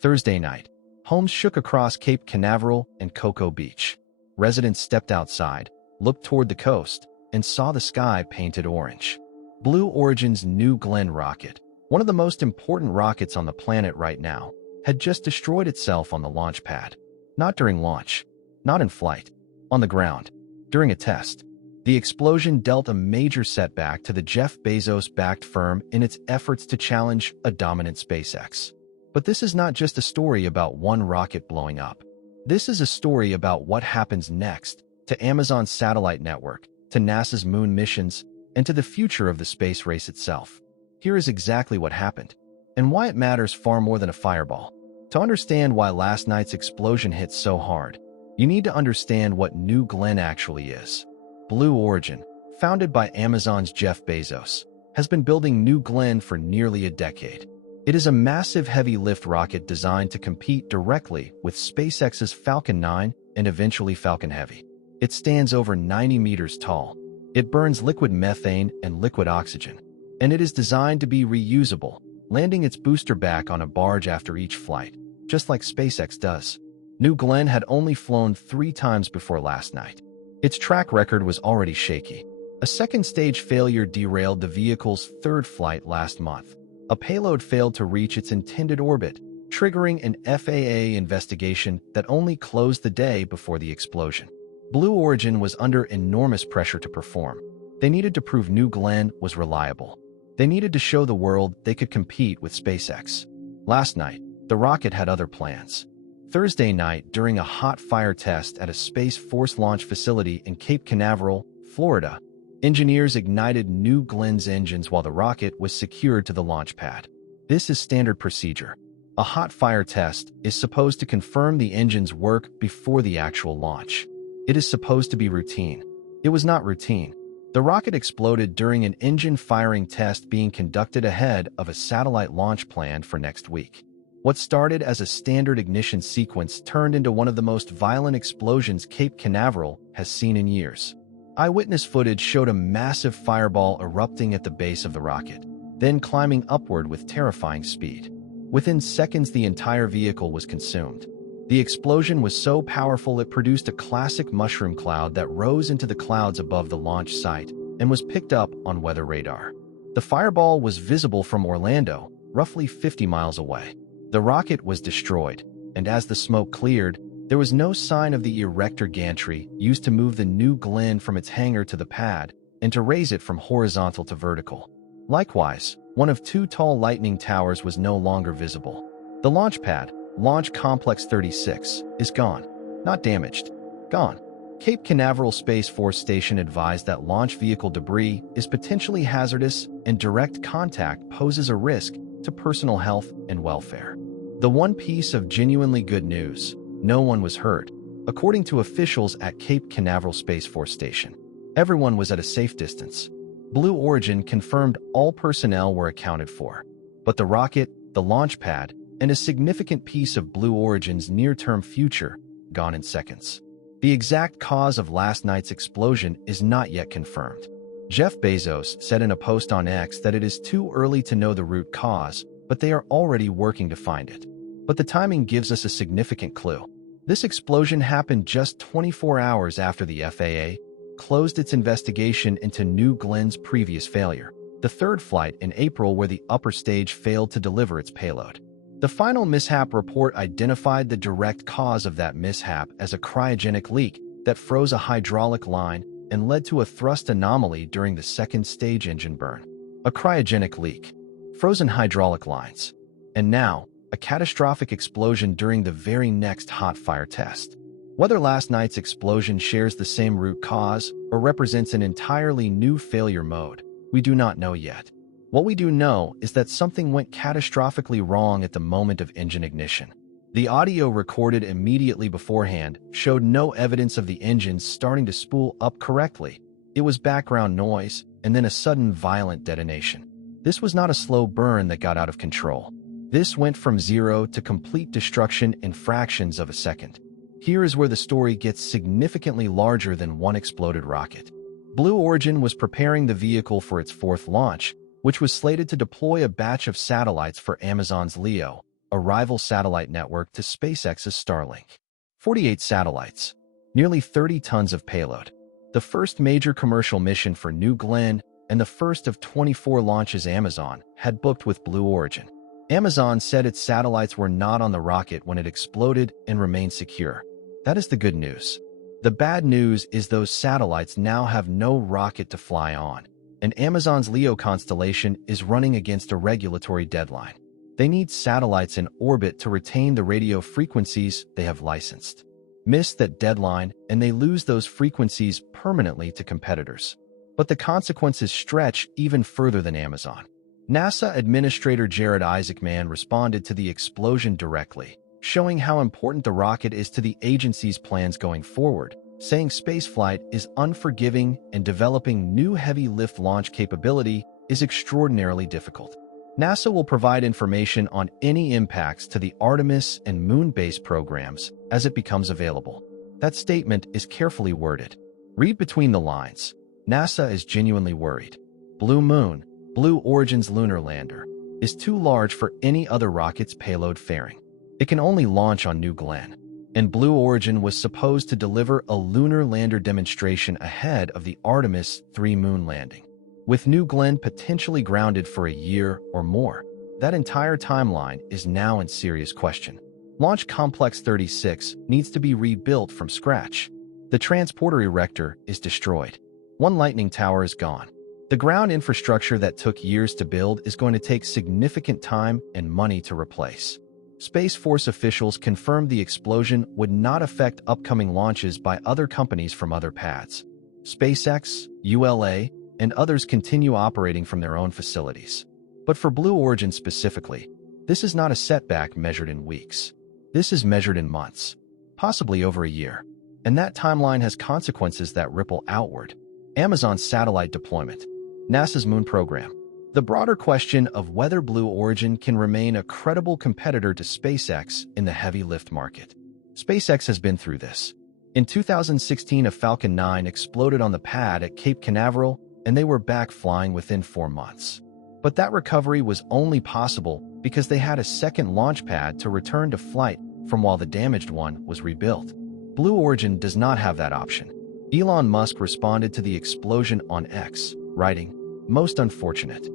Thursday night, homes shook across Cape Canaveral and Cocoa Beach. Residents stepped outside, looked toward the coast, and saw the sky painted orange. Blue Origin's New Glenn rocket, one of the most important rockets on the planet right now, had just destroyed itself on the launch pad. Not during launch, not in flight, on the ground, during a test. The explosion dealt a major setback to the Jeff Bezos-backed firm in its efforts to challenge a dominant SpaceX. But this is not just a story about one rocket blowing up. This is a story about what happens next to Amazon's satellite network, to NASA's moon missions, and to the future of the space race itself. Here is exactly what happened, and why it matters far more than a fireball. To understand why last night's explosion hit so hard, you need to understand what New Glenn actually is. Blue Origin, founded by Amazon's Jeff Bezos, has been building New Glenn for nearly a decade. It is a massive heavy-lift rocket designed to compete directly with SpaceX's Falcon 9 and eventually Falcon Heavy. It stands over 90 meters tall. It burns liquid methane and liquid oxygen, and it is designed to be reusable, landing its booster back on a barge after each flight, just like SpaceX does. New Glenn had only flown 3 times before last night. Its track record was already shaky. A second-stage failure derailed the vehicle's 3rd flight last month. A payload failed to reach its intended orbit, triggering an FAA investigation that only closed the day before the explosion. Blue Origin was under enormous pressure to perform. They needed to prove New Glenn was reliable. They needed to show the world they could compete with SpaceX. Last night, the rocket had other plans. Thursday night, during a hot fire test at a Space Force launch facility in Cape Canaveral, Florida, engineers ignited New Glenn's engines while the rocket was secured to the launch pad. This is standard procedure. A hot fire test is supposed to confirm the engine's work before the actual launch. It is supposed to be routine. It was not routine. The rocket exploded during an engine firing test being conducted ahead of a satellite launch planned for next week. What started as a standard ignition sequence turned into one of the most violent explosions Cape Canaveral has seen in years. Eyewitness footage showed a massive fireball erupting at the base of the rocket, then climbing upward with terrifying speed. Within seconds, the entire vehicle was consumed. The explosion was so powerful it produced a classic mushroom cloud that rose into the clouds above the launch site and was picked up on weather radar. The fireball was visible from Orlando, roughly 50 miles away. The rocket was destroyed, and as the smoke cleared, there was no sign of the erector gantry used to move the New Glenn from its hangar to the pad and to raise it from horizontal to vertical. Likewise, one of 2 tall lightning towers was no longer visible. The launch pad, Launch Complex 36, is gone. Not damaged. Gone. Cape Canaveral Space Force Station advised that launch vehicle debris is potentially hazardous and direct contact poses a risk to personal health and welfare. The one piece of genuinely good news: no one was hurt, according to officials at Cape Canaveral Space Force Station. Everyone was at a safe distance. Blue Origin confirmed all personnel were accounted for. But the rocket, the launch pad, and a significant piece of Blue Origin's near-term future, gone in seconds. The exact cause of last night's explosion is not yet confirmed. Jeff Bezos said in a post on X that it is too early to know the root cause, but they are already working to find it. But the timing gives us a significant clue. This explosion happened just 24 hours after the FAA closed its investigation into New Glenn's previous failure, the 3rd flight in April where the upper stage failed to deliver its payload. The final mishap report identified the direct cause of that mishap as a cryogenic leak that froze a hydraulic line and led to a thrust anomaly during the 2nd stage engine burn. A cryogenic leak, frozen hydraulic lines, and now, a catastrophic explosion during the very next hot fire test. Whether last night's explosion shares the same root cause or represents an entirely new failure mode, we do not know yet. What we do know is that something went catastrophically wrong at the moment of engine ignition. The audio recorded immediately beforehand showed no evidence of the engines starting to spool up correctly. It was background noise and then a sudden violent detonation. This was not a slow burn that got out of control. This went from 0 to complete destruction in fractions of a second. Here is where the story gets significantly larger than one exploded rocket. Blue Origin was preparing the vehicle for its 4th launch, which was slated to deploy a batch of satellites for Amazon's LEO, a rival satellite network to SpaceX's Starlink. 48 satellites, nearly 30 tons of payload. The first major commercial mission for New Glenn and the first of 24 launches Amazon had booked with Blue Origin. Amazon said its satellites were not on the rocket when it exploded and remained secure. That is the good news. The bad news is those satellites now have no rocket to fly on, and Amazon's LEO constellation is running against a regulatory deadline. They need satellites in orbit to retain the radio frequencies they have licensed. Miss that deadline, and they lose those frequencies permanently to competitors. But the consequences stretch even further than Amazon. NASA Administrator Jared Isaacman responded to the explosion directly, showing how important the rocket is to the agency's plans going forward, saying spaceflight is unforgiving and developing new heavy-lift launch capability is extraordinarily difficult. NASA will provide information on any impacts to the Artemis and moon-based programs as it becomes available. That statement is carefully worded. Read between the lines. NASA is genuinely worried. Blue Moon, Blue Origin's lunar lander, is too large for any other rocket's payload fairing. It can only launch on New Glenn, and Blue Origin was supposed to deliver a lunar lander demonstration ahead of the Artemis 3 moon landing. With New Glenn potentially grounded for a year or more, that entire timeline is now in serious question. Launch Complex 36 needs to be rebuilt from scratch. The transporter erector is destroyed. One lightning tower is gone. The ground infrastructure that took years to build is going to take significant time and money to replace. Space Force officials confirmed the explosion would not affect upcoming launches by other companies from other pads. SpaceX, ULA, and others continue operating from their own facilities. But for Blue Origin specifically, this is not a setback measured in weeks. This is measured in months, possibly over a year. And that timeline has consequences that ripple outward. Amazon's satellite deployment, NASA's moon program, the broader question of whether Blue Origin can remain a credible competitor to SpaceX in the heavy lift market. SpaceX has been through this. In 2016, a Falcon 9 exploded on the pad at Cape Canaveral, and they were back flying within 4 months. But that recovery was only possible because they had a second launch pad to return to flight from while the damaged one was rebuilt. Blue Origin does not have that option. Elon Musk responded to the explosion on X, writing, "Most unfortunate."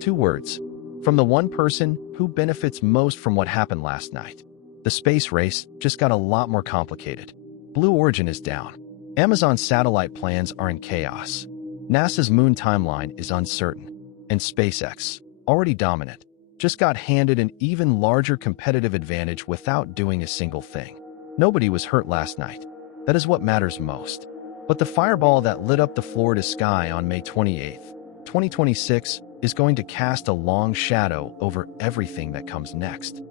2 words. From the one person who benefits most from what happened last night. The space race just got a lot more complicated. Blue Origin is down. Amazon's satellite plans are in chaos. NASA's moon timeline is uncertain. And SpaceX, already dominant, just got handed an even larger competitive advantage without doing a single thing. Nobody was hurt last night. That is what matters most. But the fireball that lit up the Florida sky on May 28, 2026, is going to cast a long shadow over everything that comes next.